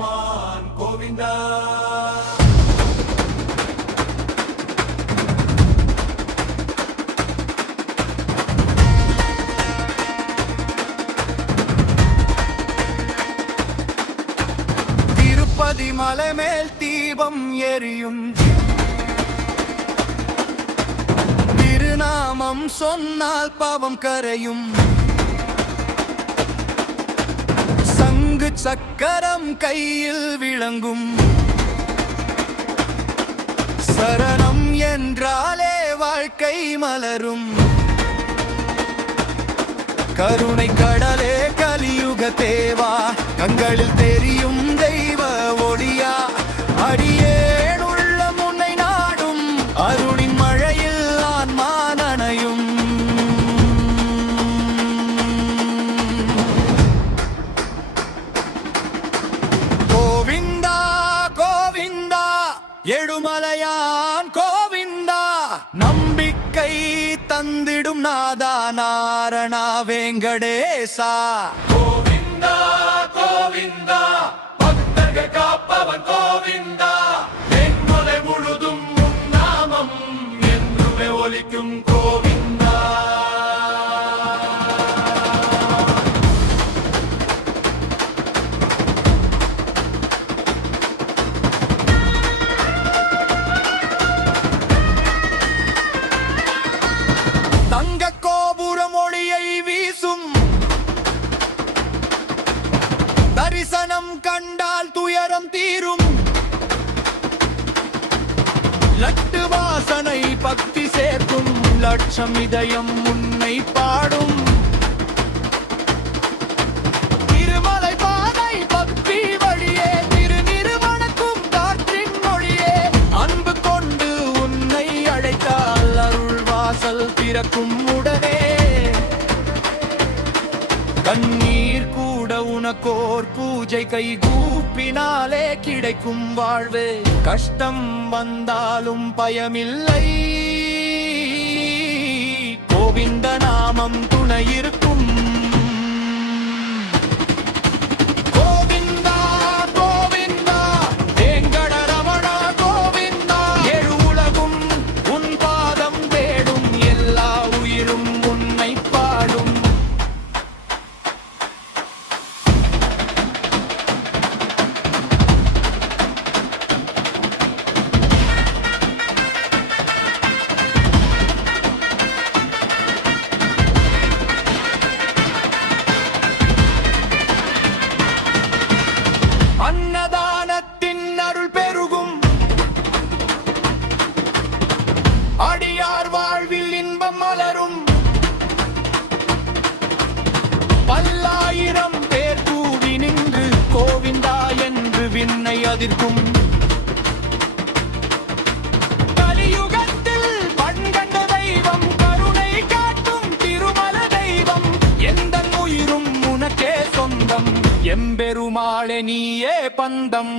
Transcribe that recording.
எம்பெருமான் கோவிந்தா. திருப்பதி மலை மேல் தீபம் எரியும், திருநாமம் சொன்னால் பாவம் கரையும். சங்கு சக்கரம் கையில் விளங்கும், சரணம் என்றாலே வாழ்க்கை மலரும். கருணை கடலே கலியுக தேவா, கண்களில் தெரியும் தெய்வ ஒளியா. அடியேன் உள்ள முன்னை நாடும், அருணின் மழையில் ஆன்மா நனையும். கோவிந்தா கோவிந்தா எழுமலையான் கோவிந்தா, நம்பிக்கை தந்திடும் நாதா நாரணா வெங்கடேசா. கோவிந்தா கோவிந்தா பக்தர்கள் காப்பவன் கோவிந்தா, தென்மலை முழுதும் உன் நாமம் என்றுமே ஒலிக்கும் கோவிந்தா. தங்க கோபுரம் ஒளியை வீசும், தரிசனம் கண்டால் துயரம் தீரும். லட்டு வாசனை பக்தி சேர்க்கும், லட்சம் இதயம் உன்னை பாடும். திருமலை பாதை பக்தி வழியே, திருநிறுவனக்கும் காற்றின் மொழியே. அன்பு கொண்டு உன்னை அழைத்தால் அருள் வாசல் திறக்கும் உடனே. கண்ணீர் கூட உனக்கோர் பூஜை, கை கூப்பினாலே கிடைக்கும் வாழ்வு. கஷ்டம் வந்தாலும் பயமில்லை, கோவிந்த நாமம் துணை இருக்கும். கோவிந்தா கோவிந்தா வேங்கட ரமணா கோவிந்தா, ஏழு உலகும் உன் பாதம் தேடும், எல்லா உயிரும் உன்னை பாடும். அன்னதானத்தின் அருள் பெருகும், அடியார் வாழ்வில் இன்பம் மலரும். பல்லாயிரம் பேர் கூடி நின்று கோவிந்தா என்று விண்ணை அதிர்க்கும். கலியுகத்தில் பண்கண்ட தெய்வம், கருணை காட்டும் திருமல தெய்வம். எந்த உயிரும் உனக்கே சொந்தம், எம்பெருமாளே நீயே பந்தம்.